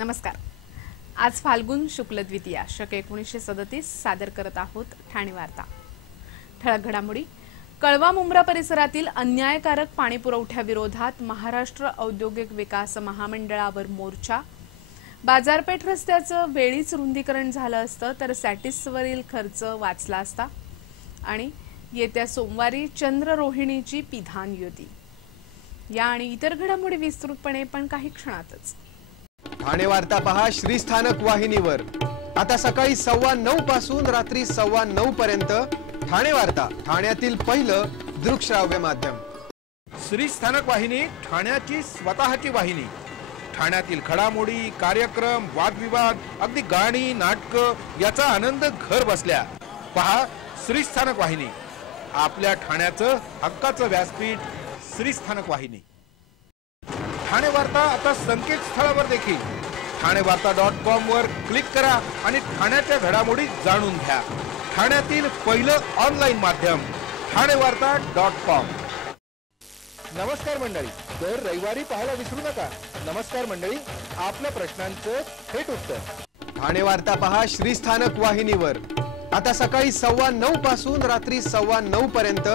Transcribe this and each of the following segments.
नमस्कार। आज फाल्गुन शुक्ल द्वितीया शक 1937 सादर करत आहोत ठाणे वार्ता। ठळक घडामोडी। कळवा मुंब्रा परिसरातील अन्यायकारक पाणी पुरवठ्याविरोधात महाराष्ट्र औद्योगिक विकास महामंडळावर मोर्चा। बाजारपेठ रस्त्याचं वेळीच रुंदीकरण झालं असतं तर सॅटिसवरील खर्च वाचला असता। आणि येत्या सोमवारी चंद्ररोहिणीची पिधान युती। या आणि इतर घडामोडी विस्तृतपणे पण काही क्षणातच। ठाणे वार्ता पहा श्रीस्थानक वाहिनीवर। आता सकाळी 9:15 पासून रात्री 9:15 पर्यंत ठाणे वार्ता, ठाण्यातील पहिलं दृकश्राव्य माध्यम। श्रीस्थानक वाहिनी ठाण्याची स्वतःची वाहिनी। ठाण्यातील घडामोडी, कार्यक्रम, वादविवाद, अगदी गाणी, नाटक याचा आनंद घर बसल्या पहा श्रीस्थानक वाहिनी। आपल्या ठाण्याचं हक्काचं व्यासपीठ श्रीस्थानक वाहिनी। ठाणे वार्ता आता संकेतस्थळावर देखील ठाणेवार्ता.com वर क्लिक करा आणि ठाण्याच्या घडामोडी जाणून घ्या। ठाण्यातील पहिलं ऑनलाईन माध्यम ठाणेवार्ता.com। नमस्कार मंडळी, दर रविवारी पाहायला विसरू नका। नमस्कार मंडळी, आपल्या प्रश्नांचं थेट उत्तर। ठाणे वार्ता पहा श्रीस्थानक वाहिनीवर। आता सकाळी 9:15 पासून रात्री 9:15 पर्यंत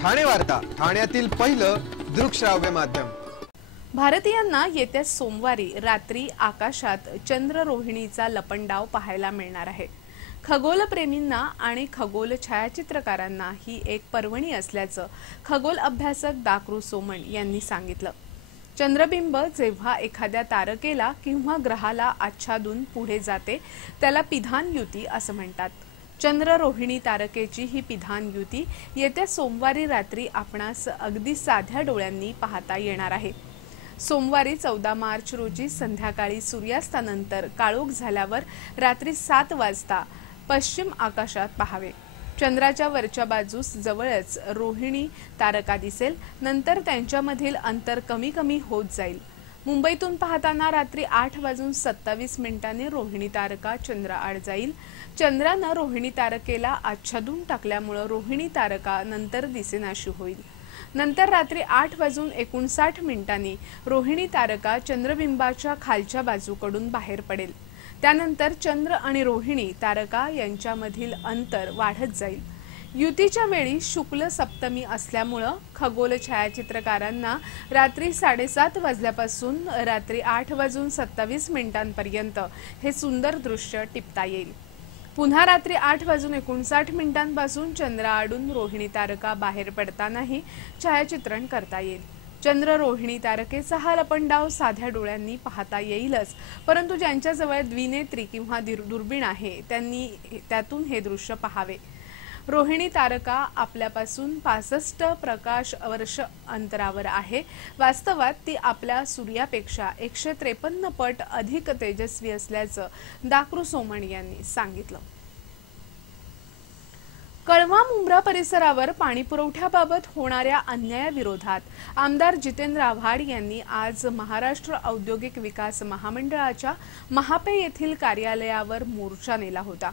ठाणे वार्ता, ठाण्यातील पहिलं दृकश्राव्य माध्यम। भारतीयांना येत्या सोमवारी रात्री आकाशात चंद्ररोहिणीचा लपंडाव पाहायला मिळणार आहे। खगोलप्रेमींना आणि खगोल छायाचित्रकारांना ही एक पर्वणी असल्याचं खगोल अभ्यासक दाकृ सोमण यांनी सांगितलं। चंद्रबिंब जेव्हा एखाद्या तारकेला किंवा ग्रहाला आच्छादून पुढे जाते त्याला पिधान युती असं म्हणतात। चंद्ररोहिणी तारकेची ही पिधान युती येत्या सोमवारी रात्री आपणास अगदी साध्या डोळ्यांनी पाहता येणार आहे। सोमवारी 14 मार्च रोजी संध्याकाळी सूर्यास्तानंतर काळोख झाल्यावर रात्री 7 वाजता पश्चिम आकाशात पाहावे। चंद्राच्या वरच्या बाजूस जवळच रोहिणी तारका दिसेल। नंतर त्यांच्यामधील अंतर कमी कमी होत जाईल। मुंबईतून पाहताना रात्री 8:27 रोहिणी तारका चंद्राआड जाईल। चंद्रानं रोहिणी तारकेला आच्छादून टाकल्यामुळे रोहिणी तारका नंतर दिसेनाशी होईल। नंतर रात्री 8:59 रोहिणी तारका चंद्रबिंबाच्या खालच्या बाजूकडून बाहेर पडेल। त्यानंतर चंद्र आणि रोहिणी तारका यांच्यामधील अंतर वाढत जाईल। युतीच्या वेळी शुक्ल सप्तमी असल्यामुळे खगोल छायाचित्रकारांना रात्री 7:30 वाजल्यापासून रात्री 8:27 पर्यंत हे सुंदर दृश्य टिपता येईल। पुन्हा रात्री 8:59 पासून चंद्राआडून रोहिणी तारका बाहेर पडतानाही छायाचित्रण करता येईल। चंद्र रोहिणी तारकेचा हा लपंडाव साध्या डोळ्यांनी पाहता येईलच, परंतु ज्यांच्याजवळ द्विनेत्री किंवा दुर्बीण आहे त्यांनी त्यातून हे दृश्य पाहावे। रोहिणी तारका आपल्यापासून 65 प्रकाश वर्ष अंतरावर आहे। वास्तवात ती आपल्या सूर्यापेक्षा 153 पट अधिक तेजस्वी असल्याचं दाकृ सोमण यांनी सांगितलं। कळवा मुंब्रा परिसरावर पाणीपुरवठ्याबाबत होणाऱ्या अन्यायाविरोधात आमदार जितेंद्र आव्हाड यांनी आज महाराष्ट्र औद्योगिक विकास महामंडळाच्या महापे येथील कार्यालयावर मोर्चा नेला होता।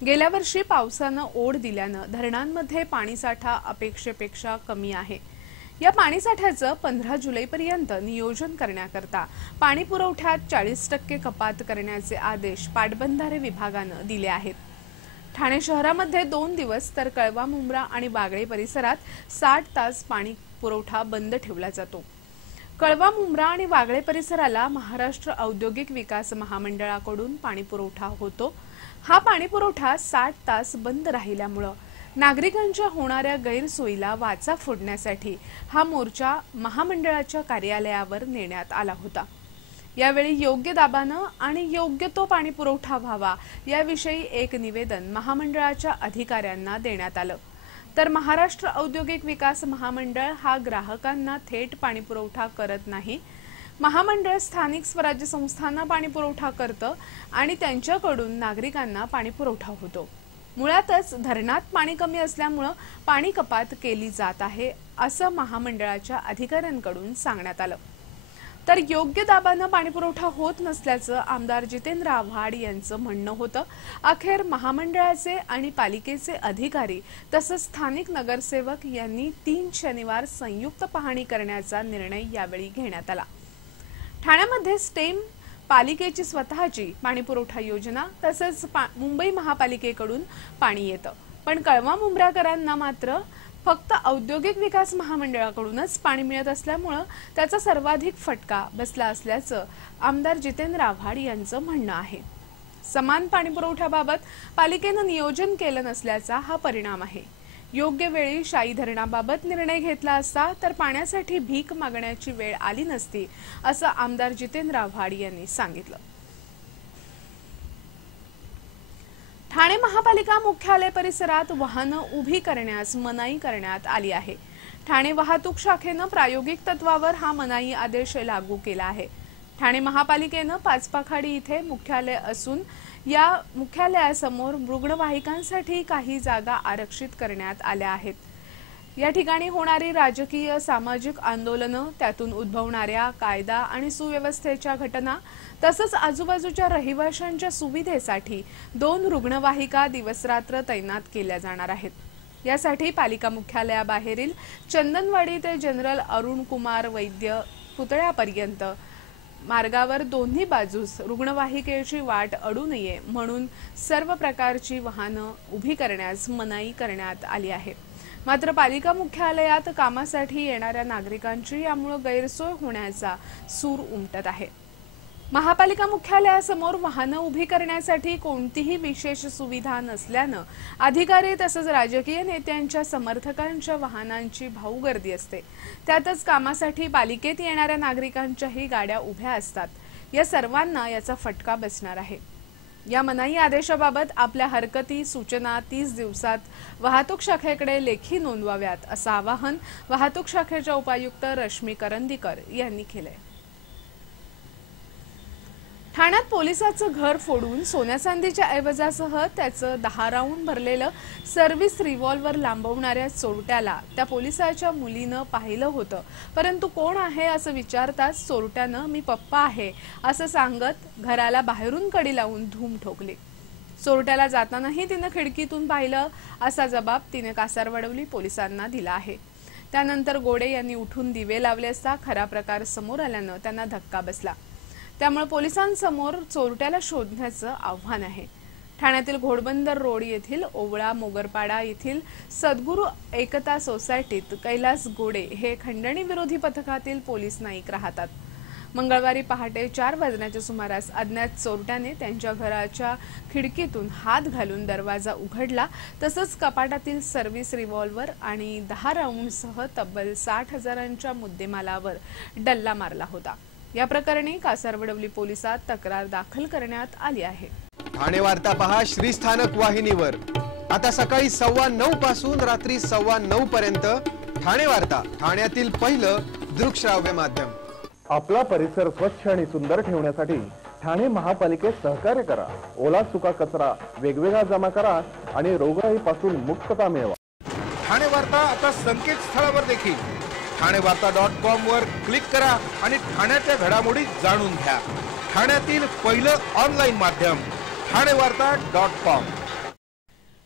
गेल्या वर्षी पावसानं ओढ दिल्यानं धरणांमध्ये पाणीसाठा अपेक्षेपेक्षा कमी आहे। या पाणीसाठ्याचं 15 जुलैपर्यंत नियोजन करण्याकरता पाणीपुरवठ्यात 40% कपात करण्याचे आदेश पाटबंधारे विभागानं दिले आहेत। ठाणे शहरामध्ये 2 दिवस तर कळवा मुंब्रा आणि बागळे परिसरात 60 तास पाणी पुरवठा बंद ठेवला जातो। कळवा मुंब्रा आणि बागळे परिसराला महाराष्ट्र औद्योगिक विकास महामंडळाकडून पाणीपुरवठा होतो। हा पाणीपुरवठा 60 तास बंद राहिल्यामुळे नागरिकांच्या होणाऱ्या गैरसोयीला वाचा फोडण्यासाठी हा मोर्चा महामंडळाच्या कार्यालयावर नेण्यात आला होता। यावेळी योग्य दाबानं आणि योग्य तो पाणीपुरवठा व्हावा याविषयी एक निवेदन महामंडळाच्या अधिकाऱ्यांना देण्यात आलं। तर महाराष्ट्र औद्योगिक विकास महामंडळ हा ग्राहकांना थेट पाणीपुरवठा करत नाही। महामंडळ स्थानिक स्वराज्य संस्थांना पाणीपुरवठा करतं आणि त्यांच्याकडून नागरिकांना पाणीपुरवठा होतो। मुळातच धरणात पाणी कमी असल्यामुळे पाणी कपात केली जात आहे असं महामंडळाच्या अधिकाऱ्यांकडून सांगण्यात आलं। तर योग्य दाबानं पाणीपुरवठा होत नसल्याचं आमदार जितेंद्र आव्हाड यांचं म्हणणं होतं। अखेर महामंडळाचे आणि पालिकेचे अधिकारी तसंच स्थानिक नगरसेवक यांनी 3 शनिवार संयुक्त पाहणी करण्याचा निर्णय यावेळी घेण्यात आला। ठाण्यामध्ये स्टेम पालिकेची स्वतःची पाणीपुरवठा योजना तसेच मुंबई महापालिकेकडून पाणी येतं, पण कळवा मुंब्राकरांना मात्र फक्त औद्योगिक विकास महामंडळाकडूनच पाणी मिळत असल्यामुळे त्याचा सर्वाधिक फटका बसला असल्याचं आमदार जितेंद्र आव्हाड यांचं म्हणणं आहे। समान पाणीपुरवठ्याबाबत पालिकेनं नियोजन केलं नसल्याचा हा परिणाम आहे। योग्य वेळी शाई धरणाबाबत निर्णय घेतला असता तर पाण्यासाठी भीक मागण्याची वेळ आली नसती, असं आमदार जितेंद्र आव्हाड यांनी सांगितलं। ठाणे महापालिका मुख्यालय परिसरात वाहनं उभी करण्यास मनाई करण्यात आली आहे। ठाणे वाहतूक शाखेनं प्रायोगिक तत्वावर हा मनाई आदेश लागू केला आहे। ठाणे महापालिकेनं पाचपाखाडी इथे मुख्यालय असून या मुख्यालयासमोर रुग्णवाहिकांसाठी काही जागा आरक्षित करण्यात आल्या आहेत। या ठिकाणी होणारी राजकीय सामाजिक आंदोलनं, त्यातून उद्भवणाऱ्या कायदा आणि सुव्यवस्थेच्या घटना तसंच आजूबाजूच्या रहिवाशांच्या सुविधेसाठी 2 रुग्णवाहिका दिवसरात्र तैनात केल्या जाणार आहेत। यासाठी पालिका मुख्यालयाबाहेरील चंदनवाडी ते जनरल अरुण कुमार वैद्य पुतळ्यापर्यंत मार्गावर दोन्ही बाजूस रुग्णवाहिकेची वाट अडू नये म्हणून सर्व प्रकारची वाहनं उभी करण्यास मनाई करण्यात आली आहे। मात्र पालिका मुख्यालयात कामासाठी येणाऱ्या नागरिकांची यामुळे गैरसोय होण्याचा सूर उमटत आहे। महापालिका मुख्यालयासमोर वाहनं उभी करण्यासाठी कोणतीही विशेष सुविधा नसल्यानं अधिकारी तसंच राजकीय नेत्यांच्या समर्थकांच्या वाहनांची भाऊ गर्दी असते। त्यातच कामासाठी पालिकेत येणाऱ्या नागरिकांच्याही गाड्या उभ्या असतात। या सर्वांना याचा फटका बसणार आहे। या मनाई आदेशाबाबत आपल्या हरकती सूचना 30 दिवसात वाहतूक शाखेकडे लेखी नोंदवाव्यात, असं आवाहन वाहतूक शाखेच्या उपायुक्त रश्मी करंदीकर यांनी केलंय। ठाण्यात पोलिसाचं घर फोडून सोन्या चांदीच्या ऐवजासह त्याचं 10 राऊंड भरलेलं सर्व्हिस रिव्हॉल्वर लांबवणाऱ्या चोरट्याला त्या पोलिसाच्या मुलीनं पाहिलं होतं, परंतु कोण आहे असं विचारताच चोरट्यानं मी पप्पा आहे असं सांगत घराला बाहेरून कडी लावून धूम ठोकली। चोरट्याला जातानाही तिनं खिडकीतून पाहिलं असा जबाब तिने कासारवडवली पोलिसांना दिला आहे। त्यानंतर गोडे यांनी उठून दिवे लावले असता खरा प्रकार समोर आल्यानं त्यांना धक्का बसला। त्यामुळे पोलिसांसमोर चोरट्याला शोधण्याचं आव्हान आहे। ठाण्यातील घोडबंदर रोड येथील ओवळा मोगरपाडा येथील सद्गुरू एकता सोसायटीत कैलास गोडे हे खंडणी विरोधी पथकातील पोलीस नाईक राहतात। मंगळवारी पहाटे 4 वाजण्याच्या सुमारास अज्ञात चोरट्याने त्यांच्या घराच्या खिडकीतून हात घालून दरवाजा उघडला, तसंच कपाटातील सर्व्हिस रिव्हॉल्वर आणि 10 राऊंडसह तब्बल 60,000च्या मुद्देमालावर डल्ला मारला होता। या प्रकरणी कासारवडवली पोलिसात तक्रार दाखल करण्यात आली आहे। ठाणे वार्ता पहा श्रीस्थानक वाहिनीवर। आता सकाळी 9:15 पासून रात्री 9:15 पर्यंत ठाणे वार्ता, ठाण्यातील पहिलं दृकश्राव्य माध्यम। आपला परिसर स्वच्छ आणि सुंदर ठेवण्यासाठी ठाणे महापालिकेत सहकार्य करा। ओला सुका कचरा वेगवेगळा जमा करा आणि रोगराईपासून मुक्तता मिळवा। ठाणे वार्ता आता संकेतस्थळावर देखील ठाणेवार्ता.com वर क्लिक करा आणि ठाण्याच्या घडामोडी जाणून घ्या। ठाण्यातील पहिलं ऑनलाईन माध्यम ठाणेवार्ता.com।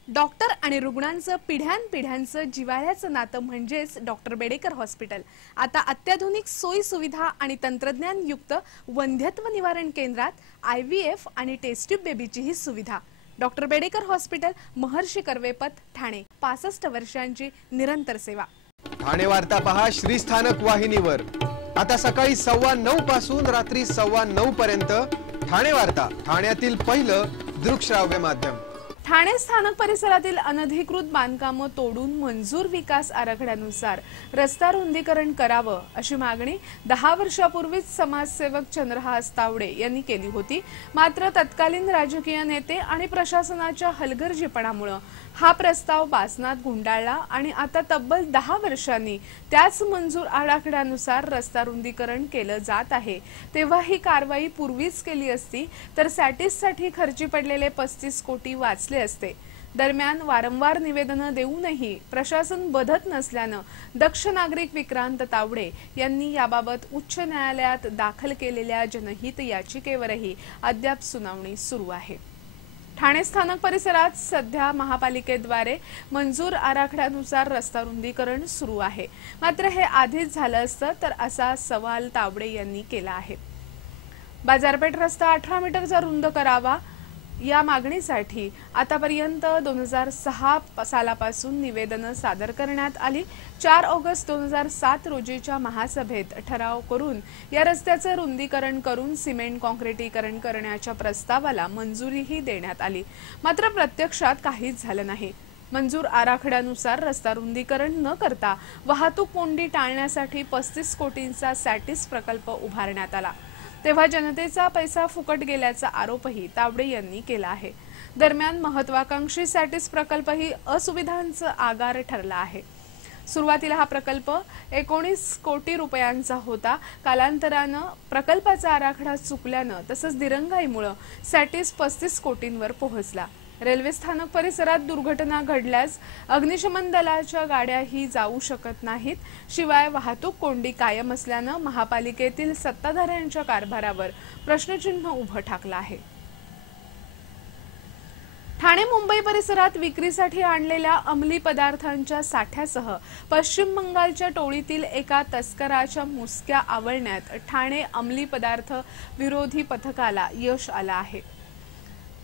डॉक्टर आणि रुग्णांचं पिढ्यानपिढ्यांचं जिव्हाळ्याचं नातं म्हणजेच डॉक्टर बेडेकर हॉस्पिटल आता अत्याधुनिक सोयी सुविधा आणि तंत्रज्ञान युक्त वंध्यत्व निवारण केंद्रात IVF आणि टेस्ट ट्यूब बेबीचीही सुविधा। डॉक्टर बेडेकर हॉस्पिटल, महर्षी कर्वेपथ, ठाणे। 65 वर्षांची निरंतर सेवा। ठाणे वार्ता पहा श्रीस्थानक वाहिनीवर। आता सकाळी 9:15 पासून रात्री 9:15 पर्यंत ठाणे वार्ता, ठाण्यातील पहिलं दृकश्राव्य माध्यम। ठाणे स्थानक परिसरातील अनधिकृत बांधकामं तोडून मंजूर विकास आराखड्यानुसार रस्ता रुंदीकरण करावं अशी मागणी 10 वर्षापूर्वीच समाजसेवक चंद्रहास तावडे यांनी केली होती। मात्र तत्कालीन राजकीय नेते आणि प्रशासनाच्या हलगर्जीपणामुळे हा प्रस्ताव बासनात गुंडाळला आणि आता तब्बल 10 वर्षांनी त्याच मंजूर आराखड्यानुसार रस्ता रुंदीकरण केलं जात आहे। तेव्हा ही कारवाई पूर्वीच केली असती तर सॅटिससाठी खर्ची पडलेले 35 कोटी वाचले असते। दरम्यान वारंवार निवेदनं देऊनही प्रशासन बधत नसल्यानं दक्ष नागरिक विक्रांत तावडे यांनी याबाबत उच्च न्यायालयात दाखल केलेल्या जनहित याचिकेवरही अद्याप सुनावणी सुरू आहे। ठाणे स्थानक परिसरात सध्या महापालिकेद्वारे मंजूर आराखड्यानुसार रस्ता रुंदीकरण सुरू आहे। मात्र हे आधीच झालं असतं तर असा सवाल तावडे यांनी केला आहे। बाजारपेठ रस्ता 18 मीटरचा रुंद करावा या मागणीसाठी आतापर्यंत 2006 सालापासून निवेदनं सादर करण्यात आली। 4 ऑगस्ट 2007 रोजीच्या महासभेत ठराव करून या रस्त्याचं रुंदीकरण करून सिमेंट काँक्रिटीकरण करण्याच्या प्रस्तावाला मंजुरीही देण्यात आली, मात्र प्रत्यक्षात काहीच झालं नाही। मंजूर आराखड्यानुसार रस्ता रुंदीकरण न करता वाहतूक कोंडी टाळण्यासाठी 35 कोटींचा सॅटिस प्रकल्प उभारण्यात आला, तेव्हा जनतेचा पैसा फुकट गेल्याचा आरोपही तावडे यांनी केला आहे। दरम्यान महत्वाकांक्षी सॅटिस प्रकल्पही असुविधांचं आगार ठरला आहे। सुरुवातीला हा प्रकल्प 19 कोटी रुपयांचा होता। कालांतरानं प्रकल्पाचा आराखडा चुकल्यानं तसंच दिरंगाईमुळे सॅटिस 35 कोटींवर पोहोचला। रेल्वे स्थानक परिसरात दुर्घटना घडल्यास अग्निशमन दलाच्या गाड्याही जाऊ शकत नाहीत। शिवाय वाहतूक कोंडी कायम असल्यानं महापालिकेतील सत्ताधाऱ्यांच्या कारभारावर प्रश्नचिन्ह उभं ठाकलं आहे। ठाणे मुंबई परिसरात विक्रीसाठी आणलेल्या अंमली पदार्थांच्या साठ्यासह पश्चिम बंगालच्या टोळीतील एका तस्कराच्या मुसक्या आवळण्यात ठाणे अंमली पदार्थ विरोधी पथकाला यश आलं आहे।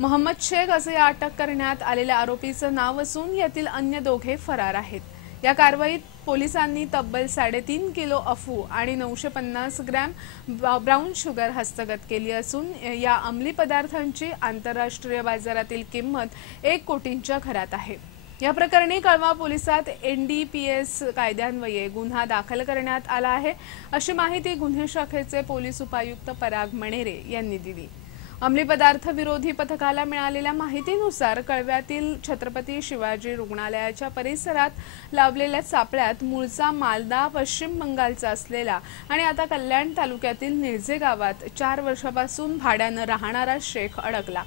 मोहम्मद शेख असे अटक करण्यात आलेल्या आरोपीचं नाव असून यातील अन्य दोघे फरार आहेत। या कारवाईत पोलिसांनी तब्बल 3.5 किलो अफू आणि 950 ग्रॅम ब्राऊन शुगर हस्तगत केली असून या अंमली पदार्थांची आंतरराष्ट्रीय बाजारातील किंमत 1 कोटींच्या घरात आहे। या प्रकरणी कळवा पोलिसात NDPS कायद्यान्वये गुन्हा दाखल करण्यात आला आहे, अशी माहिती गुन्हे शाखेचे पोलीस उपायुक्त पराग मणेरे यांनी दिली। अंमली पदार्थ विरोधी पथकाला मिळालेल्या माहितीनुसार कळव्यातील छत्रपती शिवाजी रुग्णालयाच्या परिसरात लावलेल्या सापळ्यात मूळचा मालदा पश्चिम बंगालचा असलेला आणि आता कल्याण तालुक्यातील निर्जे गावात 4 वर्षापासून भाड्यानं राहणारा शेख अडकला।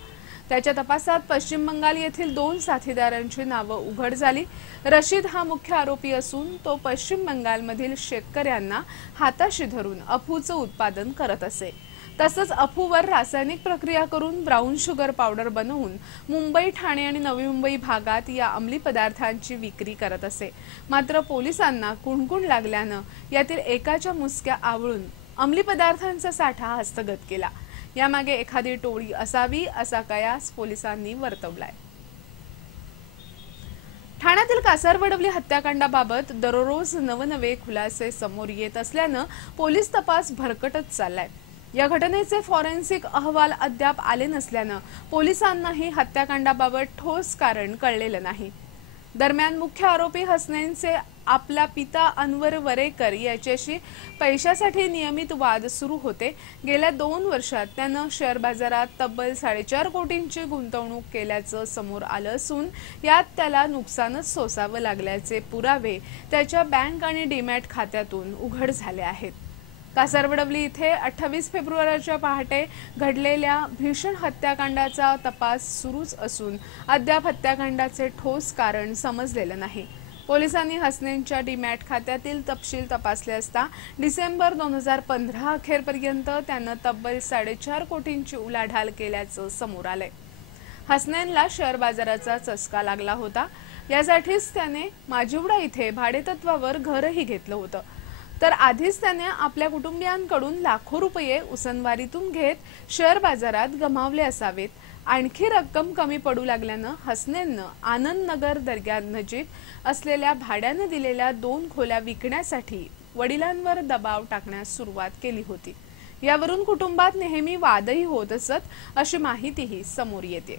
त्याच्या तपासात पश्चिम बंगाल येथील 2 साथीदारांची नावं उघड झाली। रशीद हा मुख्य आरोपी असून तो पश्चिम बंगालमधील शेतकऱ्यांना हाताशी धरून अफूचं उत्पादन करत असे। तसंच अफूवर रासायनिक प्रक्रिया करून ब्राऊन शुगर पावडर बनवून मुंबई, ठाणे आणि नवी मुंबई भागात या अंमली पदार्थांची विक्री करत असे। मात्र पोलिसांना कुणकुण लागल्यानं यातील एकाच्या मुसक्या आवळून अंमली पदार्थांचा साठा हस्तगत केला। यामागे एखादी टोळी असावी असा कयास पोलिसांनी वर्तवलाय। ठाण्यातील कासारवडवली हत्याकांडाबाबत दररोज नवनवे खुलासे समोर येत असल्यानं पोलीस तपास भरकटत चाललाय। या घटनेचे फॉरेन्सिक अहवाल अद्याप आले नसल्यानं पोलिसांनाही हत्याकांडाबाबत ठोस कारण कळलेलं नाही। दरम्यान मुख्य आरोपी हसनैनचे आपला पिता अनवर वरेकर याच्याशी पैशासाठी नियमित वाद सुरू होते। गेल्या 2 वर्षात त्यानं शेअर बाजारात तब्बल 4.5 कोटींची गुंतवणूक केल्याचं समोर आलं असून यात त्याला नुकसानच सोसावं लागल्याचे पुरावे त्याच्या बँक आणि डीमॅट खात्यातून उघड झाले आहेत। कासारवडवली इथे 28 फेब्रुवारीच्या पहाटे घडलेल्या भीषण हत्याकांडाचा तपास सुरूच असून अद्याप हत्याकांडाचे ठोस कारण समजलेलं नाही। पोलिसांनी हसनैनच्या डीमॅट खात्यातील तपशील तपासले असता डिसेंबर 2015 अखेरपर्यंत त्यानं तब्बल 4.5 कोटींची उलाढाल केल्याचं समोर आलंय। हसनैनला शेअर बाजाराचा चस्का लागला होता। यासाठीच त्याने माजिवडा इथे भाडेतत्वावर घरही घेतलं होतं। तर आधीच त्याने आपल्या कुटुंबियांकडून लाखो रुपये उसनवारीतून घेत शेअर बाजारात गमावले असावेत। आणखी रक्कम कमी पडू लागल्यानं हसनैननं आनंद नगर दर्ग्यानजीक असलेल्या भाड्यानं दिलेल्या 2 खोल्या विकण्यासाठी वडिलांवर दबाव टाकण्यास सुरुवात केली होती। यावरून कुटुंबात नेहमी वादही होत असत, अशी माहितीही समोर येते।